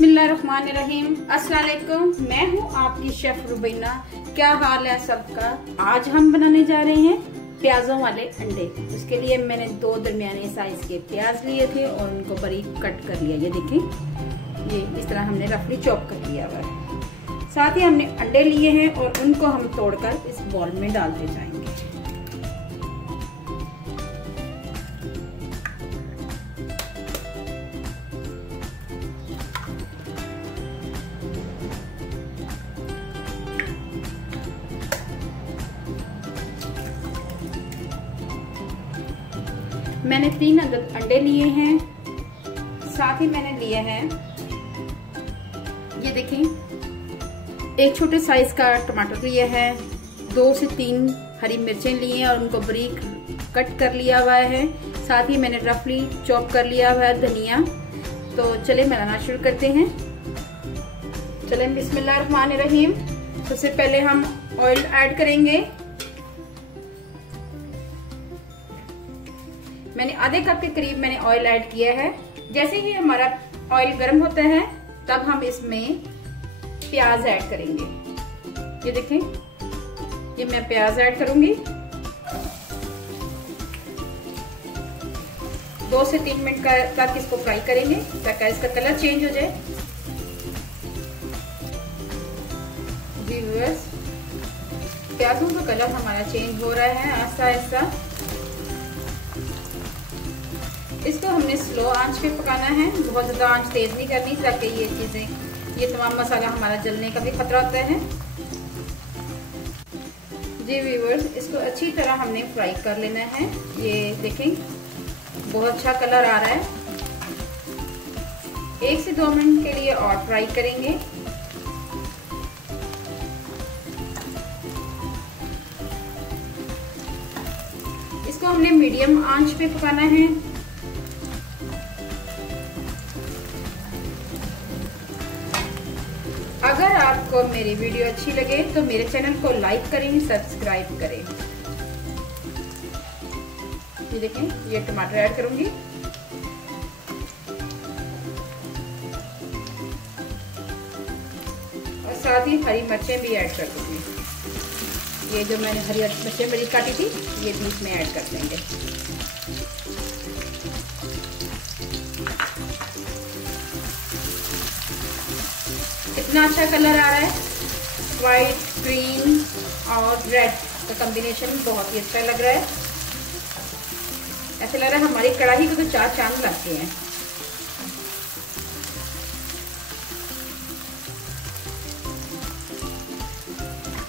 बिस्मिल्लाहिर्रहमानिर्रहीम। अस्सलाम वालेकुम। मैं हूँ आपकी शेफ रुबीना। क्या हाल है सबका। आज हम बनाने जा रहे हैं प्याजों वाले अंडे। उसके लिए मैंने 2 दरमियाने साइज के प्याज लिए थे और उनको बारीक कट कर लिया। ये देखें, ये इस तरह हमने रफली चॉप कर लिया हुआ है। साथ ही हमने अंडे लिए हैं और उनको हम तोड़कर इस बॉल में डालते जाएंगे। मैंने 3 अदद अंडे लिए हैं। साथ ही मैंने लिए हैं, ये देखें, 1 छोटे साइज का टमाटर लिया है, 2 से 3 हरी मिर्चें लिए हैं और उनको बारीक कट कर लिया हुआ है। साथ ही मैंने रफली चॉप कर लिया हुआ है धनिया। तो चले बनाना शुरू करते हैं। चले बिस्मिल्लाहिर्रहमानिर्रहीम। सबसे पहले हम ऑयल ऐड करेंगे। मैंने आधे कप के करीब मैंने ऑयल ऐड किया है। जैसे ही हमारा ऑयल गर्म होता है तब हम इसमें प्याज ऐड करेंगे। ये देखें, ये मैं प्याज ऐड करूंगी। 2 से 3 मिनट तक इसको फ्राई करेंगे ताकि इसका कलर चेंज हो जाए। व्यूअर्स, प्याजों का कलर हमारा चेंज हो रहा है आहिस्ता आहिस्ता। इसको हमने स्लो आंच पे पकाना है, बहुत ज्यादा आंच तेज नहीं करनी ताकि ये तमाम मसाला हमारा जलने का भी खतरा होता है। जी व्यूअर्स, इसको अच्छी तरह हमने फ्राई कर लेना है। ये देखें, बहुत अच्छा कलर आ रहा है। 1 से 2 मिनट के लिए और फ्राई करेंगे। इसको हमने मीडियम आंच पे पकाना है। अगर आपको मेरी वीडियो अच्छी लगे तो मेरे चैनल को लाइक करें, सब्सक्राइब करें। ये देखें, ये टमाटर ऐड करूंगी। और साथ ही हरी मिर्चें भी ऐड कर दूंगी। ये जो मैंने हरी मिर्चें बड़ी काटी थी ये भी इसमें ऐड कर देंगे। इतना अच्छा कलर आ रहा है। वाइट, ग्रीन और रेड का कॉम्बिनेशन बहुत ही अच्छा लग रहा है। ऐसा लग रहा है हमारी कढ़ाई को तो 4 चांद लगते हैं।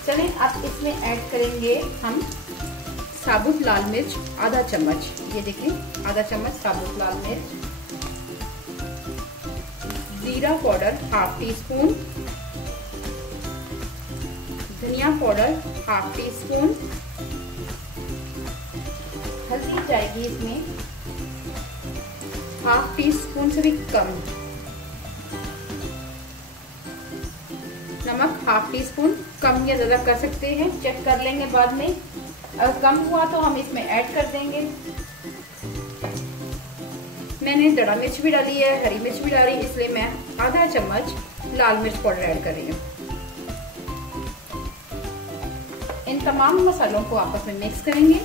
चलें, अब इसमें ऐड करेंगे हम साबुत लाल मिर्च आधा चम्मच। ये देखिए, आधा चम्मच साबुत लाल मिर्च। जीरा पाउडर ½ टीस्पून, धनिया पाउडर ½ टीस्पून, हल्दी जाएगी इसमें ½ टीस्पून से भी कम, नमक ½ टीस्पून। कम या ज्यादा कर सकते हैं, चेक कर लेंगे बाद में। अगर कम हुआ तो हम इसमें ऐड कर देंगे। मैंने दड़ा मिर्च भी डाली है, हरी मिर्च भी डाली, इसलिए मैं आधा चम्मच लाल मिर्च पाउडर ऐड कर रही हूँ। इन तमाम मसालों को आपस में मिक्स करेंगे।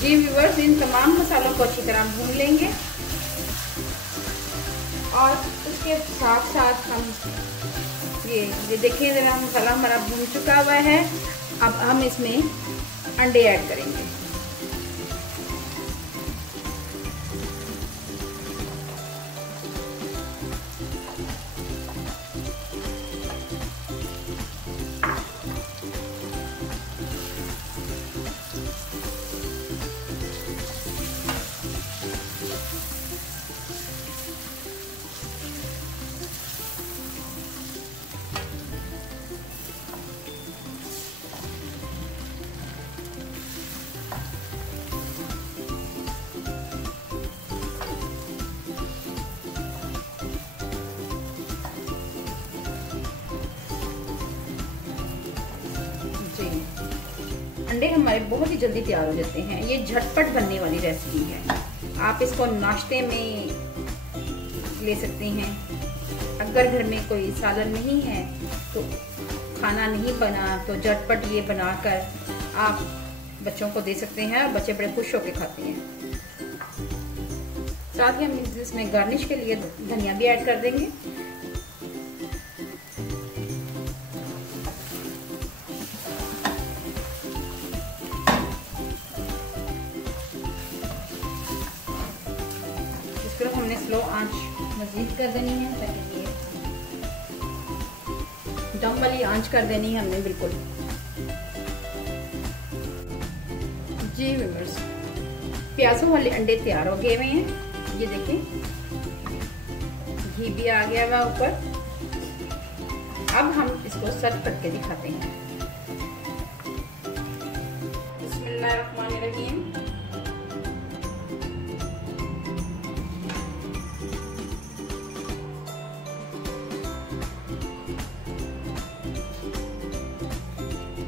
जी व्यूअर्स, इन तमाम मसालों को अच्छी तरह भून लेंगे और उसके साथ साथ हम ये देखिए, जरा मसाला हमारा भून चुका हुआ है। अब हम इसमें अंडे ऐड करेंगे। जी, अंडे हमारे बहुत ही जल्दी तैयार हो जाते हैं। ये झटपट बनने वाली रेसिपी है। आप इसको नाश्ते में ले सकते हैं। अगर घर में कोई सालन नहीं है तो खाना नहीं बना तो झटपट ये बनाकर आप बच्चों को दे सकते हैं और बच्चे बड़े खुश होकर खाते हैं। साथ ही हम इसमें गार्निश के लिए धनिया भी ऐड कर देंगे। इसको हमने स्लो आंच मजीद कर देनी है, ताकि ये दम वाली आंच कर देनी है हमने बिल्कुल। जी व्यूअर्स, प्याजों वाले अंडे तैयार हो गए हुए हैं। ये देखिए घी भी आ गया हुआ ऊपर। अब हम इसको सर्व करके दिखाते हैं। बिस्मिल्लाहिर्रहमानिर्रहीम।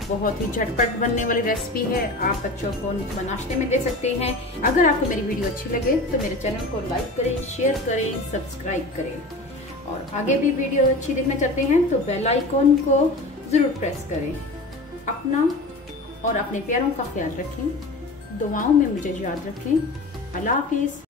बहुत ही झटपट बनने वाली रेसिपी है। आप बच्चों को नाश्ते में दे सकते हैं। अगर आपको मेरी वीडियो अच्छी लगे तो मेरे चैनल को लाइक करें, शेयर करें, सब्सक्राइब करें। और आगे भी वीडियो अच्छी देखना चाहते हैं तो बेल आइकॉन को जरूर प्रेस करें। अपना और अपने प्यारों का ख्याल रखें। दुआओं में मुझे याद रखें। अल्लाह हाफिज।